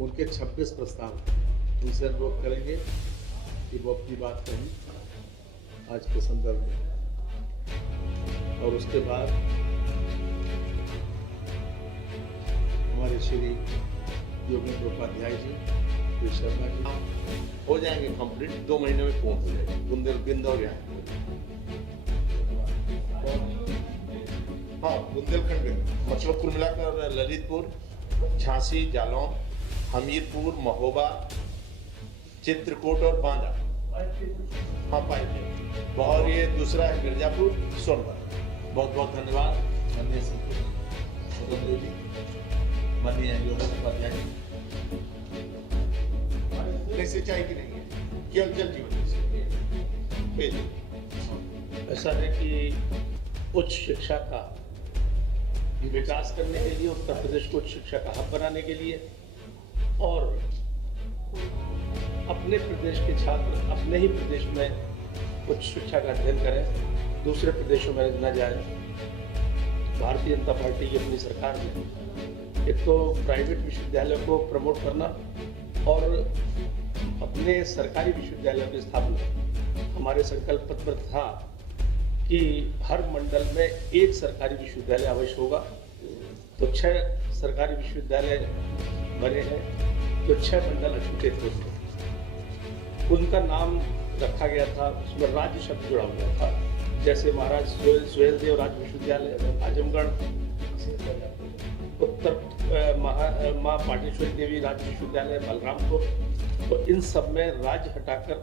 उनके 26 प्रस्ताव उनसे अनुरोध करेंगे कि वो अपनी बात कहें आज के संदर्भ में, और उसके बाद हमारे श्री योगेंद्र उपाध्याय जी, श्री शर्मा जी हो जाएंगे कंप्लीट, 2 महीने में पूर्ण हो जाएंगे। बुंदेलखंड हाँ, बुंदेलखंड में मतलब कुल मिलाकर ललितपुर, झांसी, जालौन, हमीरपुर, महोबा, चित्रकूट और बांदा, हाँ पाइप, और ये दूसरा है मिर्जापुर, सोनभद्र। बहुत बहुत धन्यवाद माननीय सदन जी, माननीय योगेंद्र उपाध्याय जी। सिंचाई की नहीं है, केवल जल जीवन मिशन। ऐसा है कि उच्च शिक्षा का विकास करने के लिए, उत्तर प्रदेश को उच्च शिक्षा का हब बनाने के लिए और अपने प्रदेश के छात्र अपने ही प्रदेश में उच्च शिक्षा का अध्ययन करें, दूसरे प्रदेशों में न जाए। भारतीय जनता पार्टी की अपनी सरकार ने एक तो प्राइवेट विश्वविद्यालय को प्रमोट करना और अपने सरकारी विश्वविद्यालयों की स्थापना। हमारे संकल्प पत्र था कि हर मंडल में एक सरकारी विश्वविद्यालय अवश्य होगा, तो 6 सरकारी विश्वविद्यालय बने हैं, तो 6 मंडल अछूते थे। उनका नाम रखा गया था, उसमें राज्य शब्द जुड़ा हुआ था, जैसे महाराज सुहेलदेव राज्य विश्वविद्यालय आजमगढ़, उत्तर माँ पाटेश्वरी देवी राज्य विश्वविद्यालय बलरामपुर। तो इन सब में राज्य हटाकर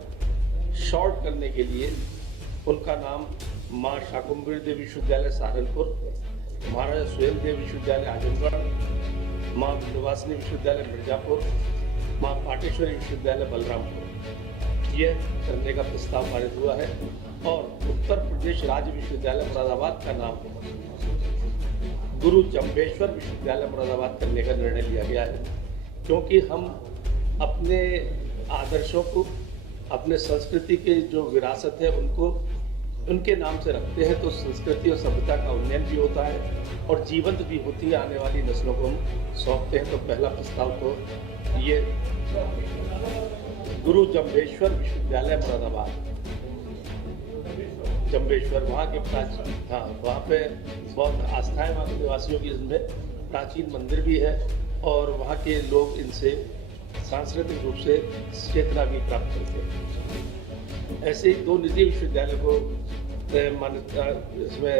शॉर्ट करने के लिए उनका नाम माँ शाकुंभरी देवी विश्वविद्यालय सहारनपुर, महाराजा सुहेलदेव विश्वविद्यालय आजमगढ़, माँ विंध्यवासिनी विश्वविद्यालय मिर्जापुर, माँ पाटेश्वरी विश्वविद्यालय बलरामपुर, यह करने का प्रस्ताव पारित हुआ है। और उत्तर प्रदेश राज्य विश्वविद्यालय मुरादाबाद का नाम गुरु जम्बेश्वर विश्वविद्यालय मुरादाबाद करने का निर्णय लिया गया है, क्योंकि हम अपने आदर्शों को, अपने संस्कृति के जो विरासत है उनको उनके नाम से रखते हैं, तो संस्कृति और सभ्यता का उन्नयन भी होता है और जीवंत भी होती है, आने वाली नस्लों को हम सौंपते हैं। तो पहला प्रस्ताव तो ये गुरु जम्बेश्वर विश्वविद्यालय मुरादाबाद, जम्बेश्वर वहाँ के प्राचीन, हाँ वहाँ पे बहुत आस्थाएं वहाँ के निवासियों की, इसमें प्राचीन मंदिर भी है और वहाँ के लोग इनसे सांस्कृतिक रूप से चेतना भी प्राप्त करते हैं। ऐसे ही 2 निजी विश्वविद्यालय को मान्यता, इसमें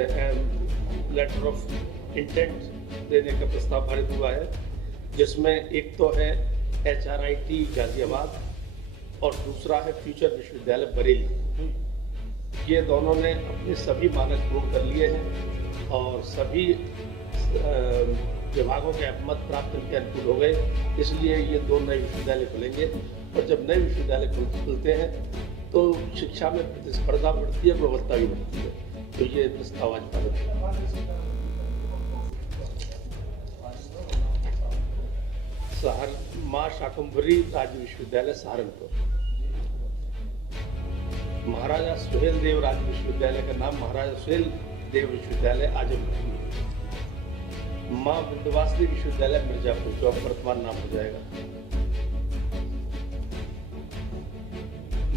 लेटर ऑफ इंटेंट देने का प्रस्ताव पारित हुआ है, जिसमें एक तो है HRIT गाजियाबाद और दूसरा है फ्यूचर विश्वविद्यालय बरेली। ये दोनों ने अपने सभी मानक पूर्ण कर लिए हैं और सभी विभागों के अपमत प्राप्त करके अनुकूल हो गए, इसलिए ये 2 नए विश्वविद्यालय खुलेंगे। और जब नए विश्वविद्यालय खुलते हैं तो शिक्षा में प्रतिस्पर्धा बढ़ती है, गुणवत्ता भी बढ़ती है। तो ये प्रस्ताव आज पारित माँ शाकुंभरी राज्य विश्वविद्यालय सहारनपुर, महाराजा सुहेलदेव राज्य विश्वविद्यालय का नाम महाराजा सुहेलदेव विश्वविद्यालय आजमगढ़, माँ विंध्यवासिनी विश्वविद्यालय मिर्जापुर जो अब वर्तमान नाम हो जाएगा,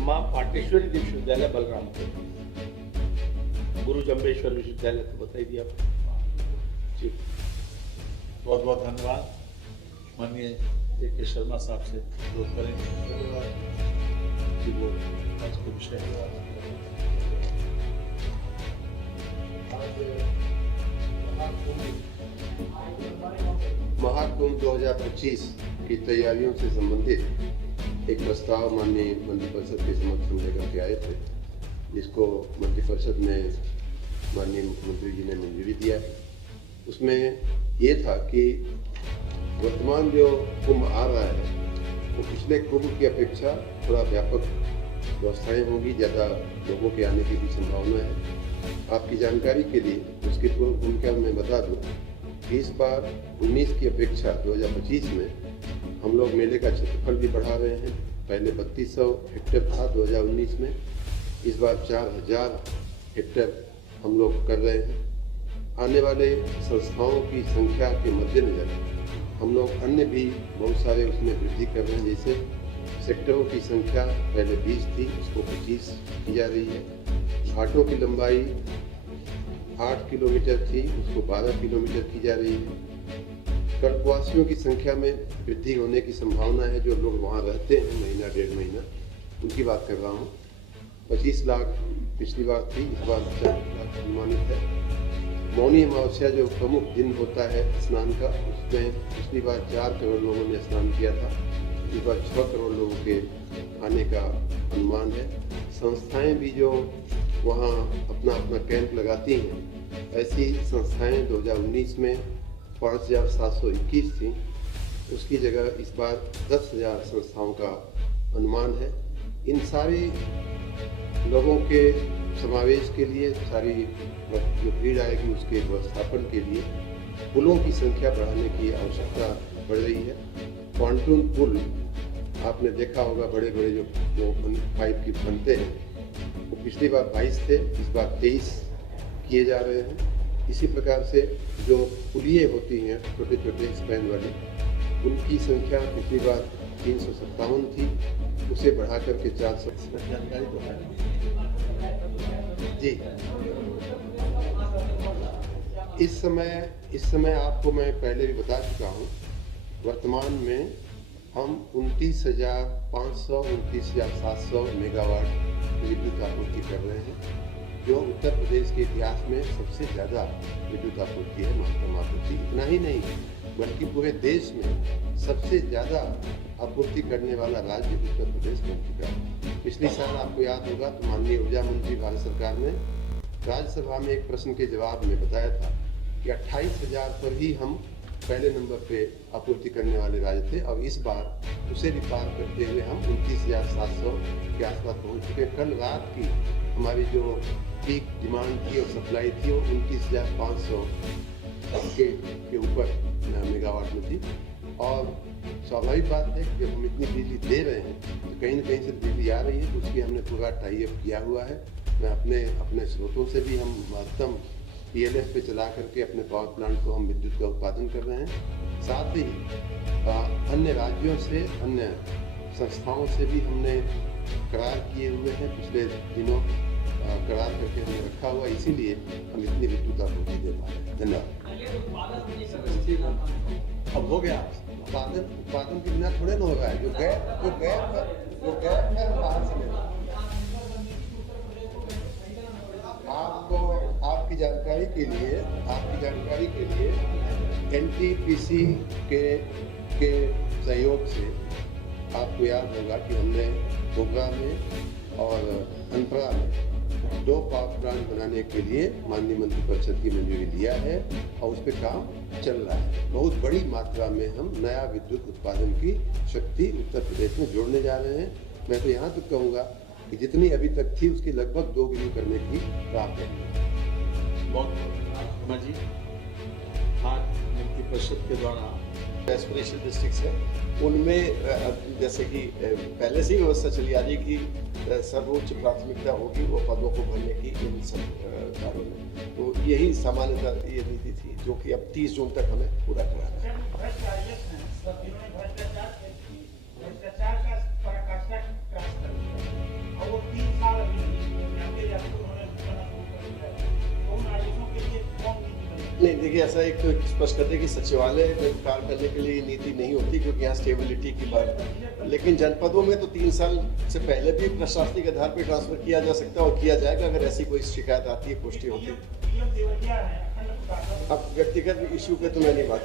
माँ पाटेश्वरी देवी विश्वविद्यालय बलरामपुर, गुरु जम्बेश्वर विश्वविद्यालय तो बता ही दिया जी। बहुत बहुत धन्यवाद। माननीय A.K. शर्मा साहब से अनुरोध करेंगे कि वो आज के विषय महाकुंभ 2025 की तैयारियों से संबंधित एक प्रस्ताव माननीय मंत्रिपरिषद के समक्ष हम लेकर के आए थे, जिसको मंत्रिपरिषद में माननीय मुख्यमंत्री जी ने मंजूरी दिया। उसमें ये था कि वर्तमान जो कुंभ आ रहा है वो पिछले कुंभ की अपेक्षा थोड़ा व्यापक व्यवस्थाएं होंगी, ज़्यादा लोगों के आने की भी संभावना है। आपकी जानकारी के लिए उसकी पूर्व भूमिका मैं बता दूं कि इस बार 19 की अपेक्षा 2025 में हम लोग मेले का क्षेत्रफल भी बढ़ा रहे हैं। पहले 3200 हेक्टेयर था 2019 में, इस बार 4000 हेक्टेयर हम लोग कर रहे हैं। आने वाले संस्थाओं की संख्या के मद्देनजर हम लोग अन्य भी बहुत सारे उसमें वृद्धि कर रहे हैं। जैसे सेक्टरों की संख्या पहले 20 थी, उसको 25 की जा रही है। घाटों की लंबाई 8 किलोमीटर थी, उसको 12 किलोमीटर की जा रही है। कल्पवासियों की संख्या में वृद्धि होने की संभावना है। जो लोग वहाँ रहते हैं महीना 1.5 महीना, उनकी बात कर रहा हूँ। 25 लाख पिछली बार थी, इस बार 40 लाख अनुमानित है। मौनी अमावस्या जो प्रमुख दिन होता है स्नान का, उसमें पिछली बार 4 करोड़ लोगों ने स्नान किया था, इस बार 6 करोड़ लोगों के आने का अनुमान है। संस्थाएं भी जो वहाँ अपना अपना कैंप लगाती हैं, ऐसी संस्थाएं 2019 में 5,721 थी, उसकी जगह इस बार 10,000 संस्थाओं का अनुमान है। इन सारी लोगों के समावेश के लिए, सारी जो भीड़ आएगी उसके व्यवस्थापन के लिए पुलों की संख्या बढ़ाने की आवश्यकता बढ़ रही है। पॉन्टून पुल आपने देखा होगा, बड़े बड़े जो पाइप की बनते हैं, वो पिछली बार 22 थे, इस बार 23 किए जा रहे हैं। इसी प्रकार से जो पुलिये होती हैं छोटे छोटे स्पैन वाली, उनकी संख्या पिछली बार 357 थी, उसे बढ़ा करके 400 जानकारी तो है जी। इस समय आपको मैं पहले भी बता चुका हूँ, वर्तमान में हम 29,500 29,700 मेगावाट विद्युत आपूर्ति कर रहे हैं, जो उत्तर प्रदेश के इतिहास में सबसे ज़्यादा विद्युत आपूर्ति है, महत्तम आपूर्ति। इतना ही नहीं, बल्कि पूरे देश में सबसे ज़्यादा आपूर्ति करने वाला राज्य उत्तर प्रदेश बन चुका है। पिछले साल आपको याद होगा तो माननीय ऊर्जा मंत्री भारत सरकार ने राज्यसभा में एक प्रश्न के जवाब में बताया था कि 28,000 पर ही हम पहले नंबर पे आपूर्ति करने वाले राज्य थे। अब इस बार उसे भी पार करते हुए हम 29,700 के आसपास पहुँच चुके। कल रात की हमारी जो पीक डिमांड थी और सप्लाई थी वो 29,500 के ऊपर मेगावाट में थी। और स्वाभाविक बात है कि जब हम इतनी बिजली दे रहे हैं तो कहीं ना कहीं से बिजली आ रही है, तो उसकी हमने पूरा टाई अप किया हुआ है। मैं अपने स्रोतों से भी हम महत्तम PLF पे चला करके अपने पावर प्लांट को हम विद्युत का उत्पादन कर रहे हैं। साथ ही अन्य राज्यों से, अन्य संस्थाओं से भी हमने करार किए हुए हैं, पिछले दिनों करार करके हमने रखा हुआ, इसीलिए हम इतनी विद्युत आपूर्ति दे पा रहे हैं। धन्यवाद। अब हो गया। उत्पादन के बिना थोड़े ना हो रहा है। जो गैप है बाहर से लेना। आपकी जानकारी के लिए NTPC के सहयोग से आपको याद होगा कि हमने बोगरा में और अनपरा में 2 पावर प्लांट बनाने के लिए माननीय मंत्रिपरिषद की मंजूरी दिया है और उस पर काम चल रहा है। बहुत बड़ी मात्रा में हम नया विद्युत उत्पादन की शक्ति उत्तर प्रदेश में जोड़ने जा रहे हैं। मैं तो यहाँ तक कहूँगा कि जितनी अभी तक थी उसकी लगभग 2 गुनी करने की बात है। बहुत जी, आज मंत्रिपरिषद के द्वारा एस्पिरेशन डिस्ट्रिक्ट्स है, उनमें जैसे कि पहले से ही व्यवस्था चली आ रही है कि सर्वोच्च प्राथमिकता होगी वो पदों को भरने की इन सब कार्यों में। तो यही सामान्यतः ये नीति थी जो कि अब 30 जून तक हमें पूरा कराना है। नहीं देखिए, ऐसा एक तो स्पष्ट करते कि सचिवालय में कार्य करने के लिए नीति नहीं होती, क्योंकि यहाँ स्टेबिलिटी की बात है। लेकिन जनपदों में तो 3 साल से पहले भी प्रशासनिक आधार पर ट्रांसफर किया जा सकता है और किया जाएगा अगर ऐसी कोई शिकायत आती है, पुष्टि होती है। अब व्यक्तिगत इशू पे तो मैं नहीं बात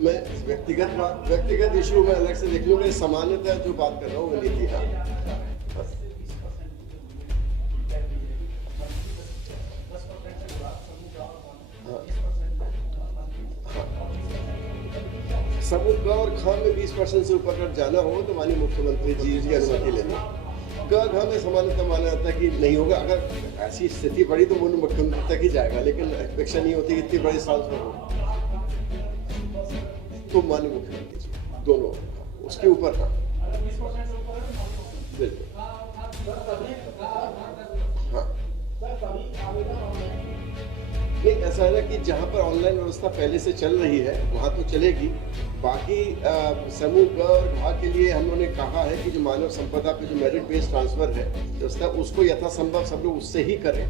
मैं व्यक्तिगत इशू में अलग से देख लूंगा। सामान्यतः जो बात कर रहा हूँ वो नीति है। समूह क और ख में 20% से ऊपर अगर जाना हो तो माननीय मुख्यमंत्री जी की अनुमति लेनी। क घ में सामान्यतः माना जाता है कि नहीं होगा, अगर ऐसी स्थिति पड़ी तो वो मुख्यमंत्री तक ही जाएगा, लेकिन अपेक्षा नहीं होती कि इतनी बड़ी ट्रांसफर हो तो माननीय मुख्यमंत्री जी दोनों, उसके ऊपर हाँ बिल्कुल हाँ। नहीं, ऐसा है ना कि जहाँ पर ऑनलाइन व्यवस्था पहले से चल रही है वहाँ तो चलेगी। बाकी समूह ग और घ के लिए हम लोगों ने कहा है कि जो मानव संपदा पे जो मेरिट बेस्ड ट्रांसफर है व्यवस्था, उसको यथासंभव सब लोग उससे ही करें,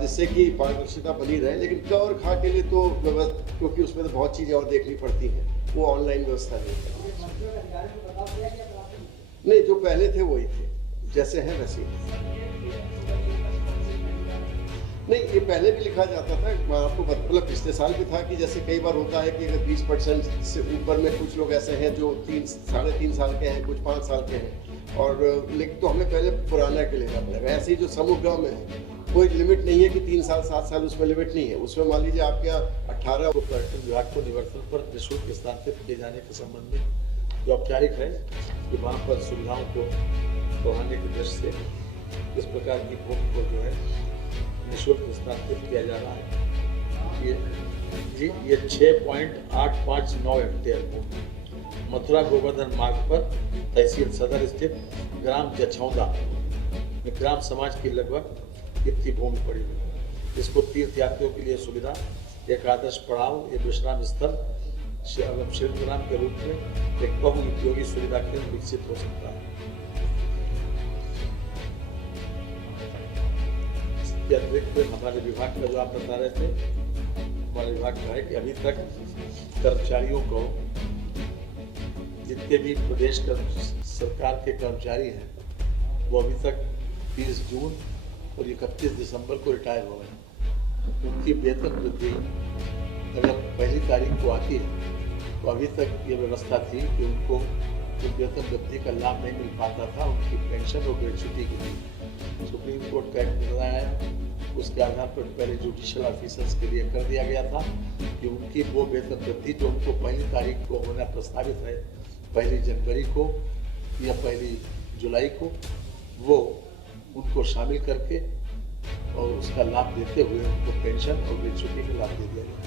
जिससे कि पारदर्शिता बनी रहे। लेकिन क और ख के लिए तो व्यवस्था, क्योंकि उसमें तो बहुत चीज़ें और देखनी पड़ती हैं, वो ऑनलाइन व्यवस्था नहीं, जो पहले थे वही थे, जैसे हैं वैसे ही। नहीं, ये पहले भी लिखा जाता था, आपको मतलब पिछले साल भी था कि जैसे कई बार होता है कि अगर 20% से ऊपर में कुछ लोग ऐसे हैं जो 3-3.5 साल के हैं, कुछ 5 साल के हैं, और लेकिन तो हमें पहले पुराना के लेना पड़ेगा। ऐसे ही जो समूह गाँव में है कोई लिमिट नहीं है कि 3 साल 7 साल, उसमें लिमिट नहीं है। उसमें मान लीजिए आपके यहाँ 18 पर्यटन विभाग को निवर्तन पर निःशुल्क स्थानांतरित किए जाने के संबंध में जो औपचारिक है कि वहाँ पर सुविधाओं को बढ़ाने की दृष्टि से इस प्रकार की भूमि को जो है निःशुल्क स्थानांतरित किया जा रहा है। ये 6.859 हेक्टेयर भूमि मथुरा गोवर्धन मार्ग पर तहसील सदर स्थित ग्राम जछौदा में ग्राम समाज की लगभग इतनी भूमि पड़ी हुई। इसको तीर्थयात्रियों के लिए सुविधा, एक आदर्श पड़ाव, एक विश्राम स्थल एवं शिल्पग्राम के रूप में एक बहुउपयोगी सुविधा केंद्र विकसित हो सकता है। इसके अतिरिक्त हमारे विभाग का जो आप बता रहे थे, हमारे विभाग का है कि अभी तक कर्मचारियों को, जितने भी प्रदेश सरकार के कर्मचारी हैं वो अभी तक 30 जून और 31 दिसंबर को रिटायर हो गए। उनकी वेतन वृद्धि अगर पहली तारीख को आती है तो अभी तक ये व्यवस्था थी कि उनको वेतन वृद्धि का लाभ नहीं मिल पाता था, उनकी पेंशन और ग्रेच्युटी के लिए सुप्रीम कोर्ट का एक निर्णय आया, उसके आधार पर पहले जुडिशियल ऑफिसर्स के लिए कर दिया गया था कि उनकी वो वेतन वृद्धि जो उनको पहली तारीख को होना प्रस्तावित है, 1 जनवरी को या 1 जुलाई को, वो उनको शामिल करके और उसका लाभ देते हुए उनको पेंशन और ग्रेच्युटी का लाभ दे दिया गया।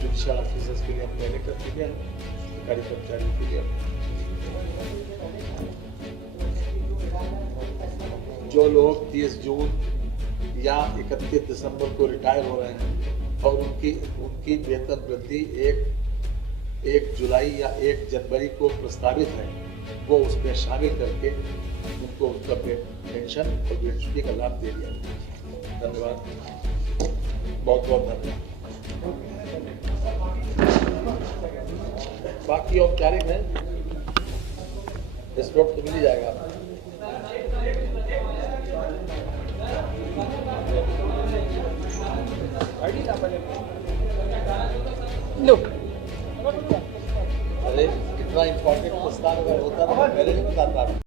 जुडिशियल ऑफिसर्स के लिए हम पहले कर दिए हैं, सरकारी कर्मचारियों के लिए। जो लोग 30 जून या 31 दिसंबर को रिटायर हो रहे हैं और उनकी वेतन वृद्धि 1 जुलाई या 1 जनवरी को प्रस्तावित है, वो उसमें शामिल करके उनको उसका पेंशन और ग्रेच्युटी का लाभ दे दिया। धन्यवाद, बहुत बहुत धन्यवाद। बाकी औपचारिक है, इस वक्त तो मिल ही जाएगा। अरे कितना इम्पोर्टेंट प्रस्ताव अगर होता तो मैं पहले नहीं बताता।